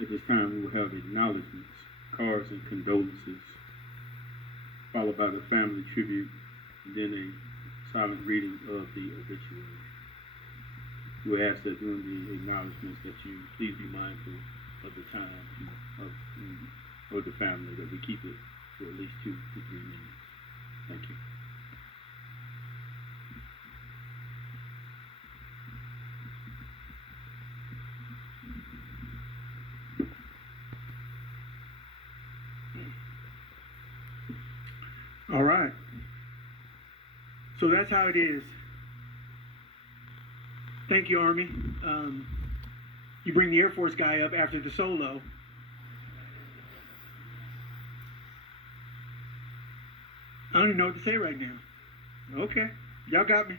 At this time, we will have acknowledgments, cards, and condolences, followed by the family tribute, and then a silent reading of the obituary. We ask that during the acknowledgments that you please be mindful of the time of the family, that we keep it for at least 2 to 3 minutes. Thank you. All right. So that's how it is. Thank you, Army. You bring the Air Force guy up after the solo. I don't even know what to say right now. Okay, y'all got me.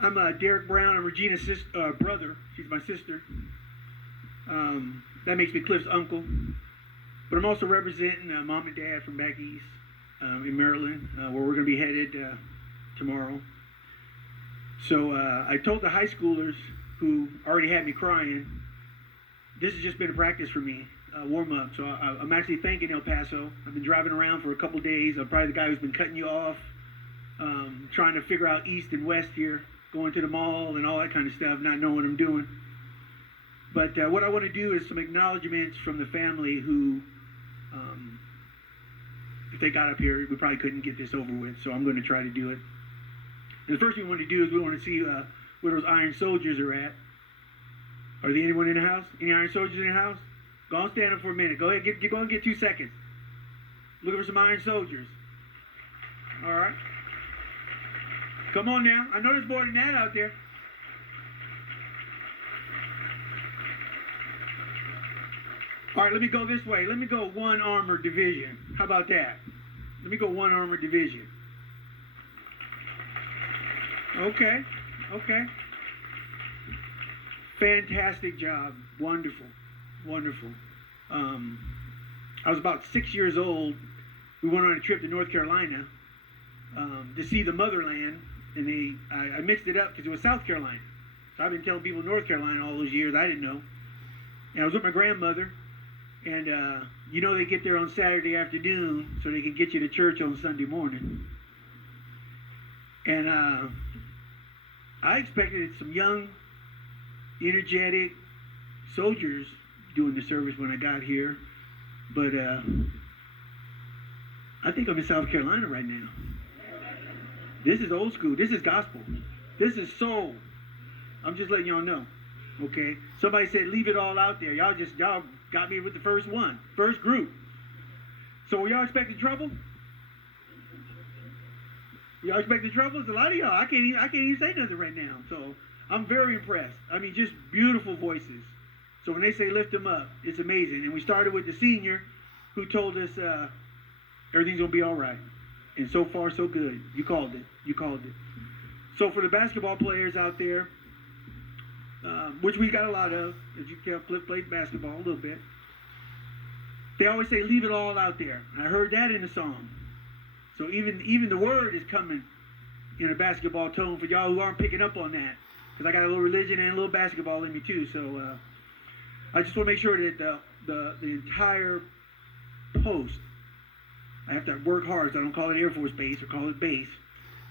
I'm Derek Brown. I'm Regina's brother. She's my sister. That makes me Cliff's uncle. But I'm also representing mom and dad from back east in Maryland, where we're going to be headed tomorrow. So I told the high schoolers who already had me crying, this has just been a practice for me, warm up. So I'm actually thanking El Paso. I've been driving around for a couple days. I'm probably the guy who's been cutting you off, trying to figure out east and west here, going to the mall and all that kind of stuff, not knowing what I'm doing. But what I want to do is some acknowledgments from the family who, if they got up here, we probably couldn't get this over with. So I'm going to try to do it. And the first thing we want to do is we want to see where those Iron Soldiers are at. Are there anyone in the house? Any Iron Soldiers in the house? Go on, stand up for a minute. Go ahead, go and get 2 seconds. Looking for some Iron Soldiers. All right. Come on now. I know there's more than that out there. All right, let me go this way. Let me go 1 armored division. How about that? Let me go 1 armored division. Okay, okay. Fantastic job. Wonderful, wonderful. I was about 6 years old. We went on a trip to North Carolina to see the motherland, and I mixed it up because it was South Carolina. So I've been telling people North Carolina all those years. I didn't know. And I was with my grandmother, and they get there on Saturday afternoon so they can get you to church on Sunday morning. And I expected some young, energetic soldiers doing the service when I got here, but I think I'm in South Carolina right now. This is old school. This is gospel. This is soul. I'm just letting y'all know. Okay? Somebody said leave it all out there. Y'all got me with the first group. So were y'all expecting trouble? Y'all expecting trouble? It's a lot of y'all. I can't even say nothing right now. So I'm very impressed. I mean, just beautiful voices. So when they say lift them up, it's amazing. And we started with the senior who told us everything's going to be all right. And so far, so good. You called it. You called it. So for the basketball players out there, which we got a lot of, as you can tell, Cliff played basketball a little bit. They always say leave it all out there. I heard that in the song. So even the word is coming in a basketball tone for y'all who aren't picking up on that. Because I got a little religion and a little basketball in me too. So I just want to make sure that the entire post, I have to work hard so I don't call it Air Force Base or call it base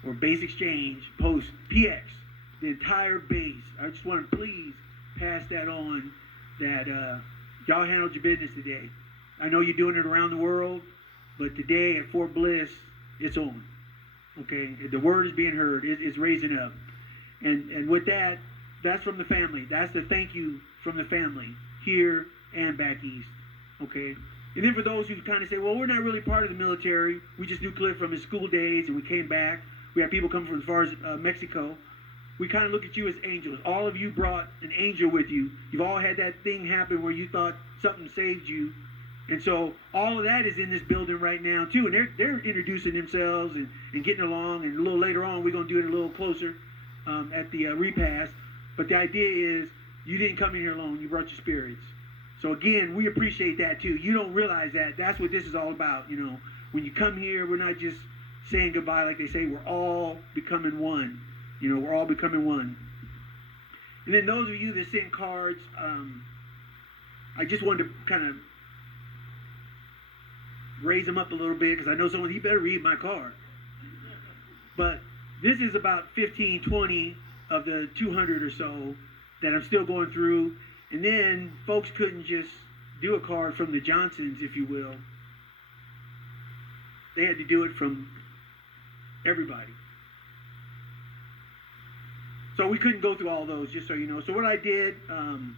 or base exchange, post PX, the entire base. I just want to please pass that on that y'all handled your business today. I know you're doing it around the world, but today at Fort Bliss, it's on. Okay, the word is being heard. It's raising up, and with that, that's from the family. That's the thank you from the family here and back east. Okay, and then for those who kind of say, well, we're not really part of the military. We just knew Cliff from his school days, and we came back. We had people come from as far as Mexico. We kind of look at you as angels. All of you brought an angel with you. You've all had that thing happen where you thought something saved you. And so all of that is in this building right now too, and they're introducing themselves and getting along. And a little later on, we're gonna do it a little closer at the repast. But the idea is, you didn't come in here alone. You brought your spirits. So again, we appreciate that too. You don't realize that. That's what this is all about. You know, when you come here, we're not just saying goodbye like they say. We're all becoming one. You know, we're all becoming one. And then those of you that sent cards, I just wanted to kind of raise them up a little bit because I know someone, you better read my card. But this is about 15, 20 of the 200 or so that I'm still going through. And then folks couldn't just do a card from the Johnsons, if you will. They had to do it from everybody. So we couldn't go through all those, just so you know. So what I did, and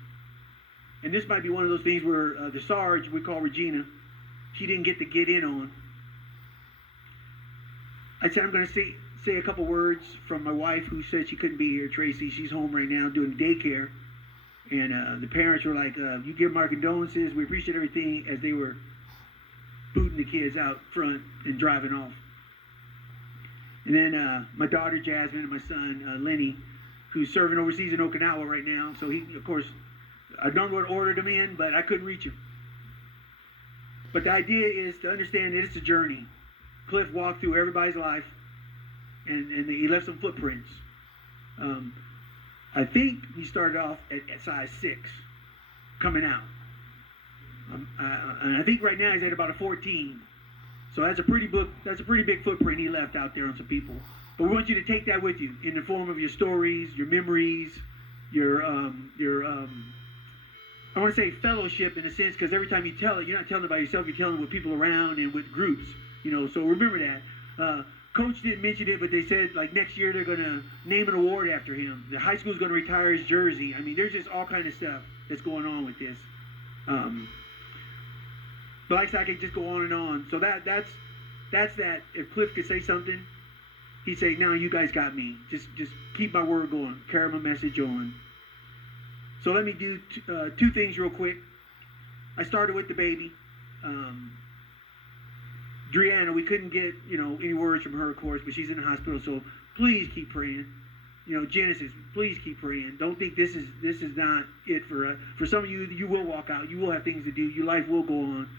this might be one of those things where the Sarge, we call Regina, she didn't get to get in on. I said I'm going to say a couple words from my wife, who said she couldn't be here, Tracy. She's home right now doing daycare. And the parents were like, you give them our condolences. We appreciate everything, as they were booting the kids out front and driving off. And then my daughter, Jasmine, and my son, Lenny, who's serving overseas in Okinawa right now. So he, of course, I don't know what ordered him in, but I couldn't reach him. But the idea is to understand that it's a journey. Cliff walked through everybody's life, and he left some footprints. I think he started off at size 6, coming out. And I think right now he's at about a 14. So that's a pretty big footprint he left out there on some people. But we want you to take that with you in the form of your stories, your memories, your I want to say fellowship, in a sense, because every time you tell it, you're not telling it by yourself, you're telling it with people around and with groups, you know. So remember that. Coach didn't mention it, but they said, like, next year they're going to name an award after him. The high school's going to retire his jersey. I mean, there's just all kind of stuff that's going on with this. But like I said, I could just go on and on. So that's that. If Cliff could say something, he'd say, "No, you guys got me. Just keep my word going. Carry my message on." So let me do two things real quick. I started with the baby. Driana, we couldn't get, any words from her, of course, but she's in the hospital, so please keep praying. Genesis, please keep praying. Don't think this is not it for some of you. You will walk out. You will have things to do. Your life will go on.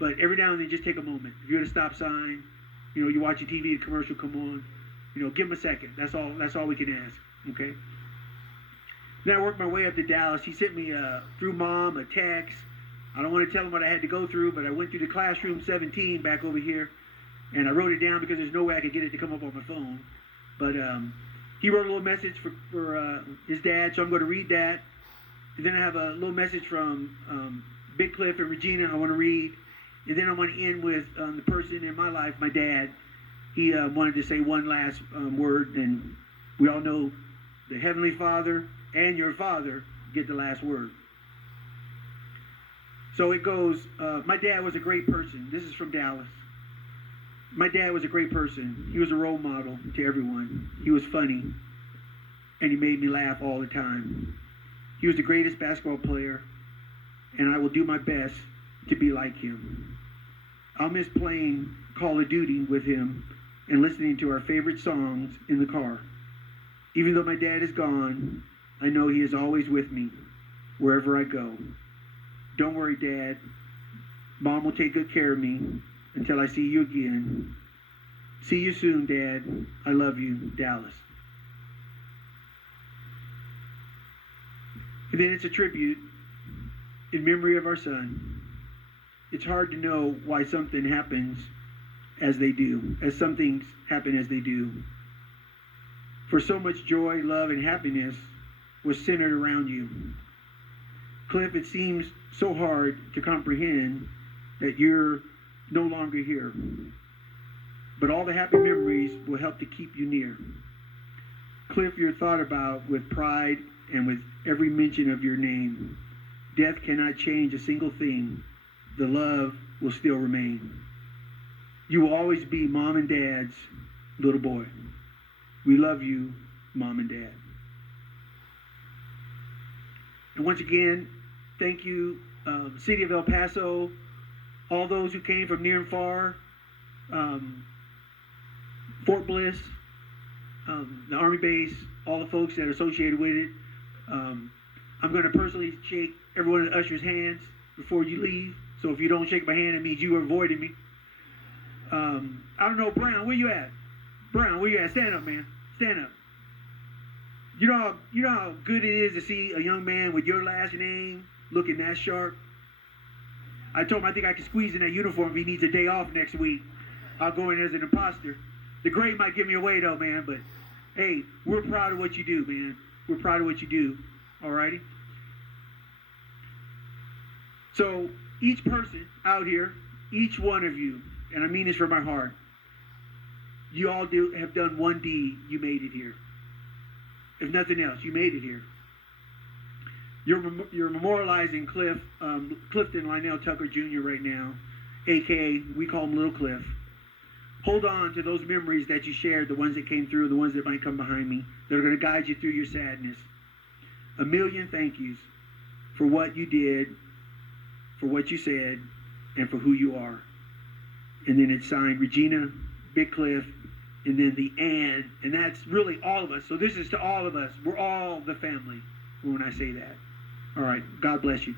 But every now and then, just take a moment. If you're at a stop sign, you're watching TV, the commercial come on, give them a second. That's all we can ask, okay? Then I worked my way up to Dallas. He sent me through mom a text. I don't want to tell him what I had to go through, but I went through the classroom 17 back over here, and I wrote it down because there's no way I could get it to come up on my phone. But he wrote a little message for his dad, so I'm going to read that. And then I have a little message from Big Cliff and Regina I want to read. And then I want to end with the person in my life, my dad. He wanted to say one last word, and we all know the Heavenly Father and your Father get the last word. So it goes, my dad was a great person. This is from Dallas. My dad was a great person. He was a role model to everyone. He was funny, and he made me laugh all the time. He was the greatest basketball player, and I will do my best to be like him. I'll miss playing Call of Duty with him and listening to our favorite songs in the car. Even though my dad is gone, I know he is always with me wherever I go. Don't worry, Dad. Mom will take good care of me until I see you again. See you soon, Dad. I love you, Dallas. And then it's a tribute in memory of our son. It's hard to know why something happens as they do, as some things happen as they do. For so much joy, love, and happiness was centered around you. Cliff, it seems so hard to comprehend that you're no longer here. But all the happy memories will help to keep you near. Cliff, you're thought about with pride and with every mention of your name. Death cannot change a single thing. The love will still remain. You will always be Mom and Dad's little boy. We love you, Mom and Dad. And once again, thank you, City of El Paso, all those who came from near and far, Fort Bliss, the Army base, all the folks that are associated with it. I'm going to personally shake every one of the ushers' hands before you leave. So if you don't shake my hand, it means you are avoiding me. I don't know, Brown, where you at? Brown, where you at? Stand up, man. Stand up. you know how good it is to see a young man with your last name looking that sharp. I told him I think I can squeeze in that uniform if he needs a day off next week. I'll go in as an imposter. The grade might give me away though, man, but hey, we're proud of what you do, man. We're proud of what you do. Alrighty? So each person out here, each one of you, and I mean this from my heart, you all have done one deed, you made it here. If nothing else, you made it here. You're memorializing Clifton Lionel Tucker Jr. right now, a.k.a. we call him Little Cliff. Hold on to those memories that you shared, the ones that came through, the ones that might come behind me, that are going to guide you through your sadness. A million thank yous for what you did, for what you said, and for who you are. And then it's signed Regina, Big Cliff, and then the and that's really all of us. So this is to all of us. We're all the family when I say that. All right. God bless you.